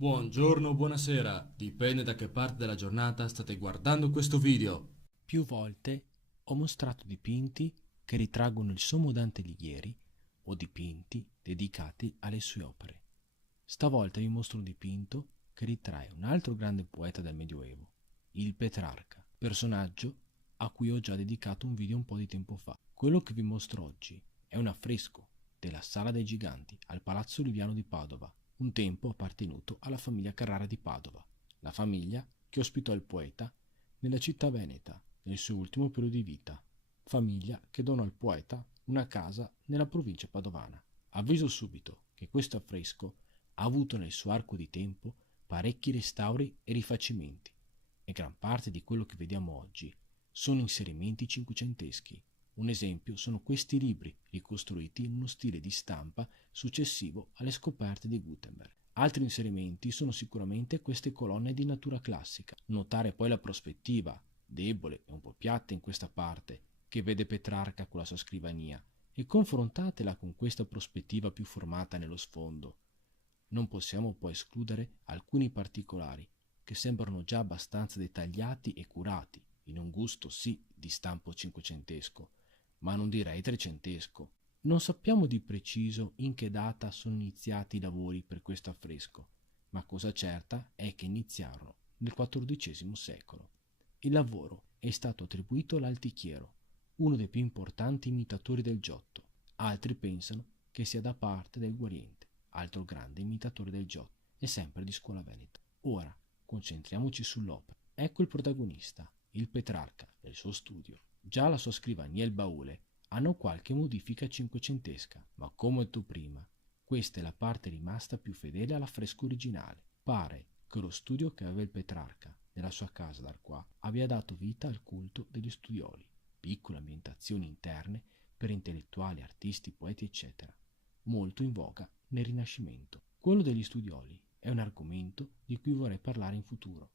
Buongiorno o buonasera, dipende da che parte della giornata state guardando questo video. Più volte ho mostrato dipinti che ritraggono il sommo Dante Alighieri o dipinti dedicati alle sue opere. Stavolta vi mostro un dipinto che ritrae un altro grande poeta del Medioevo, il Petrarca, personaggio a cui ho già dedicato un video un po' di tempo fa. Quello che vi mostro oggi è un affresco della Sala dei Giganti al Palazzo Oliviano di Padova, un tempo appartenuto alla famiglia Carrara di Padova, la famiglia che ospitò il poeta nella città veneta nel suo ultimo periodo di vita, famiglia che donò al poeta una casa nella provincia padovana. Avviso subito che questo affresco ha avuto nel suo arco di tempo parecchi restauri e rifacimenti, e gran parte di quello che vediamo oggi sono inserimenti cinquecenteschi. Un esempio sono questi libri ricostruiti in uno stile di stampa successivo alle scoperte di Gutenberg. Altri inserimenti sono sicuramente queste colonne di natura classica. Notare poi la prospettiva, debole e un po' piatta in questa parte, che vede Petrarca con la sua scrivania, e confrontatela con questa prospettiva più formata nello sfondo. Non possiamo poi escludere alcuni particolari che sembrano già abbastanza dettagliati e curati, in un gusto sì di stampo cinquecentesco, ma non direi trecentesco. Non sappiamo di preciso in che data sono iniziati i lavori per questo affresco, ma cosa certa è che iniziarono nel XIV secolo. Il lavoro è stato attribuito all'Altichiero, uno dei più importanti imitatori del Giotto. Altri pensano che sia da parte del Guariente, altro grande imitatore del Giotto, e sempre di scuola veneta. Ora concentriamoci sull'opera. Ecco il protagonista, il Petrarca, nel suo studio. Già la sua scrivania e il baule hanno qualche modifica cinquecentesca, ma come ho detto prima, questa è la parte rimasta più fedele all'affresco originale. Pare che lo studio che aveva il Petrarca nella sua casa d'Arquà abbia dato vita al culto degli studioli, piccole ambientazioni interne per intellettuali, artisti, poeti, eccetera, molto in voga nel Rinascimento. Quello degli studioli è un argomento di cui vorrei parlare in futuro.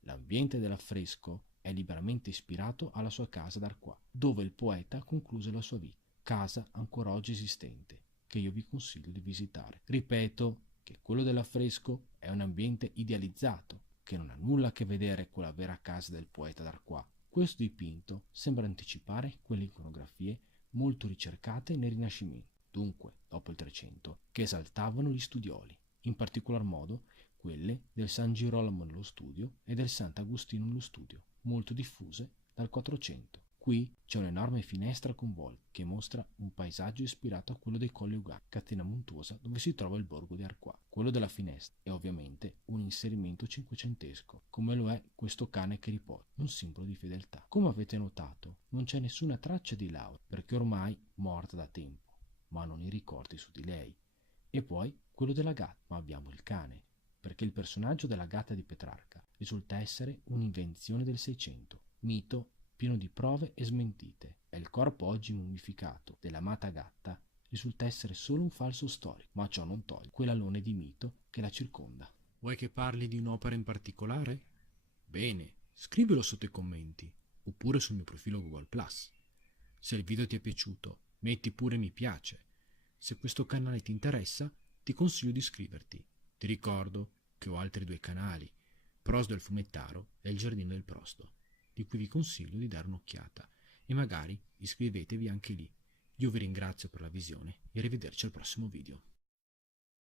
L'ambiente dell'affresco è liberamente ispirato alla sua casa d'Arquà, dove il poeta concluse la sua vita, casa ancora oggi esistente, che io vi consiglio di visitare. Ripeto che quello dell'affresco è un ambiente idealizzato, che non ha nulla a che vedere con la vera casa del poeta d'Arquà. Questo dipinto sembra anticipare quelle iconografie molto ricercate nel Rinascimento, dunque dopo il 300, che esaltavano gli studioli, in particolar modo quelle del San Girolamo nello studio e del Sant'Agostino nello studio, molto diffuse dal 400. Qui c'è un'enorme finestra con volta che mostra un paesaggio ispirato a quello dei Colli Ugani, catena montuosa dove si trova il borgo di Arquà. Quello della finestra è ovviamente un inserimento cinquecentesco, come lo è questo cane che riposa, un simbolo di fedeltà. Come avete notato, non c'è nessuna traccia di Laura, perché ormai morta da tempo, ma non i ricordi su di lei. E poi quello della gatta, ma abbiamo il cane, perché il personaggio della gatta di Petrarca risulta essere un'invenzione del Seicento, mito pieno di prove e smentite, e il corpo oggi mummificato dell'amata gatta risulta essere solo un falso storico, ma ciò non toglie quell'alone di mito che la circonda. Vuoi che parli di un'opera in particolare? Bene, scrivilo sotto i commenti, oppure sul mio profilo Google+. Se il video ti è piaciuto, metti pure mi piace. Se questo canale ti interessa, ti consiglio di iscriverti. Ti ricordo che ho altri due canali, Pros del Fumettaro e Il Giardino del Prosto, di cui vi consiglio di dare un'occhiata e magari iscrivetevi anche lì. Io vi ringrazio per la visione e arrivederci al prossimo video.